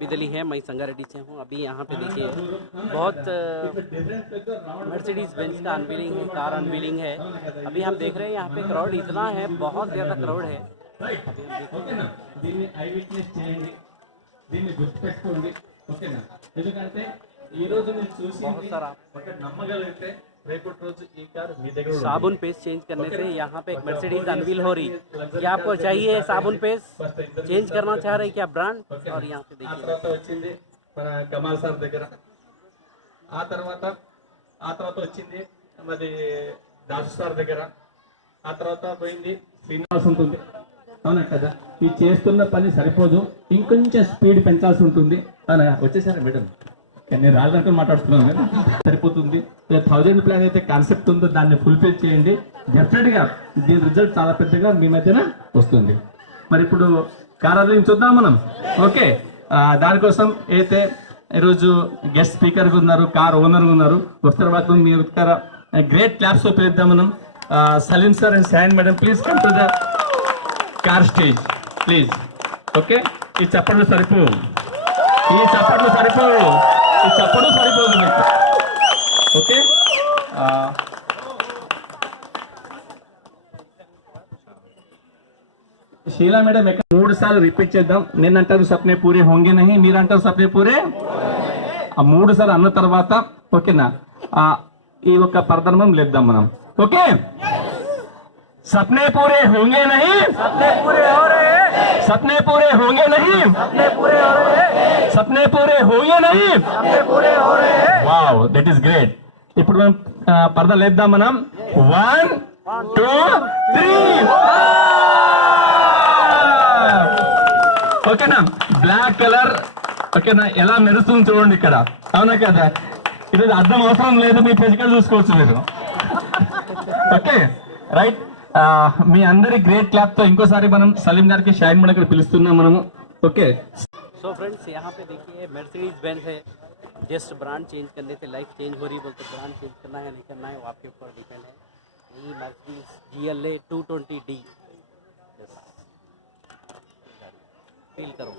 बिदली है, मैं संगारेड्डी से हूँ। अभी यहाँ पे देखिए बहुत मर्सिडीज बेंज का अनवीलिंग है, कार अनवीलिंग है। अभी हम देख रहे हैं यहाँ पे क्राउड इतना है, बहुत ज़्यादा क्राउड है। अभी हम ఓకేనా దీన్ని ఐ విట్నెస్ చేయండి, దీన్ని గుర్తుపెట్టుకోండి. ఓకేనా, ఎందుకంటే ఈ రోజు మీరు చూసి बहुत सारा నమ్మగలిగితే రేపటి రోజు ఈ కార్ మీ దగ్గర ఉంటుంది. साबुन पेस्ट चेंज करने से यहाँ पे एक मर्सिडीज अनवील हो रही। क्या आपको चाहिए साबुन पेस्ट चेंज करना चाह रहे हैं क्या ब्रांड? और यहाँ पे ఆ देखिए తర్వాత వచ్చింది మన కమాల్ సార్ దగ్గర, ఆ తర్వాత వచ్చింది మరి దాసు సార్ దగ్గర, ఆ తర్వాత పోయింది శ్రీనివాస్ ఉంటుంది. అవునా కదా, ఈ చేస్తున్న పని సరిపోదు, ఇంకొంచెం స్పీడ్ పెంచాల్సి ఉంటుంది. అవునా, వచ్చేసారా మేడం? నేను రాజధాని మాట్లాడుతున్నాను కదా, సరిపోతుంది. 1000 ప్లాన్ అయితే కాన్సెప్ట్ ఉందో దాన్ని ఫుల్ఫిల్ చేయండి. డెఫినెట్ గా దీని రిజల్ట్ చాలా పెద్దగా మీ మధ్యన వస్తుంది. మరి ఇప్పుడు కార్ అర్లింగ్ చూద్దాం మనం. ఓకే, దానికోసం అయితే ఈరోజు గెస్ట్ స్పీకర్ ఉన్నారు, కార్ ఓనర్ ఉన్నారు. వస్తారు వాళ్ళకు మీ దగ్గర గ్రేట్ క్లాప్స్ తో పిలుద్దాం మనం. సలీం సార్ అండ్ శాన్ madam, please come to the car stage please. Okay, ఈ చప్పట్లు సరిపోవు, ఈ చప్పట్లు సరిపోవు, ఈ చప్పట్లు సరిపోదు మీకు. ఓకే, शीला मैडम 3 साल रिपीट చేద్దాం. నేను అంటాను సప్నే పూరే హోంగే నహీ, మీరు అంటారు సప్నే పూరే. ఆ 3 సార్లు అన్న తర్వాత ఓకేనా, ఈ ఒక పరదర్మం లేద్దాం మనం. ఓకే, सपने पूरे होंगे नहीं, सपने पूरे हो रहे हैं, सपने पूरे होंगे नहीं, सपने पूरे हो रहे हैं, सपने पूरे होंगे नहीं. सपने पूरे हो रहे हैं। Wow, that is great. ఇప్పుడు మనం పరద లేద్దాం మనం. 1 2 3. ఓకేనా, బ్లాక్ కలర్ ఓకేనా, ఎలా మెరుస్తుంది చూడండి ఇక్కడ. అవునా కదా, ఇది అర్థం అవసరం లేదు, మీ ఫిజికల్ చూసుకోవచ్చు మీరు. ఓకే రైట్, మీ అందరి గ్రేట్ క్లాప్ తో ఇంకోసారి మనం సలీం గారికి షైన్ మేడం ఇక్కడ పిలుస్తున్నాం మనము. ఓకే, सो फ्रेंड्स यहाँ पे देखिए मर्सिडीज बेंज है। जस्ट ब्रांड चेंज करने से लाइफ चेंज हो रही, बोलते ब्रांड चेंज करना है नहीं करना है वो आपके ऊपर डिपेंड है। यही मर्सिडीज GLA 220D फील करो।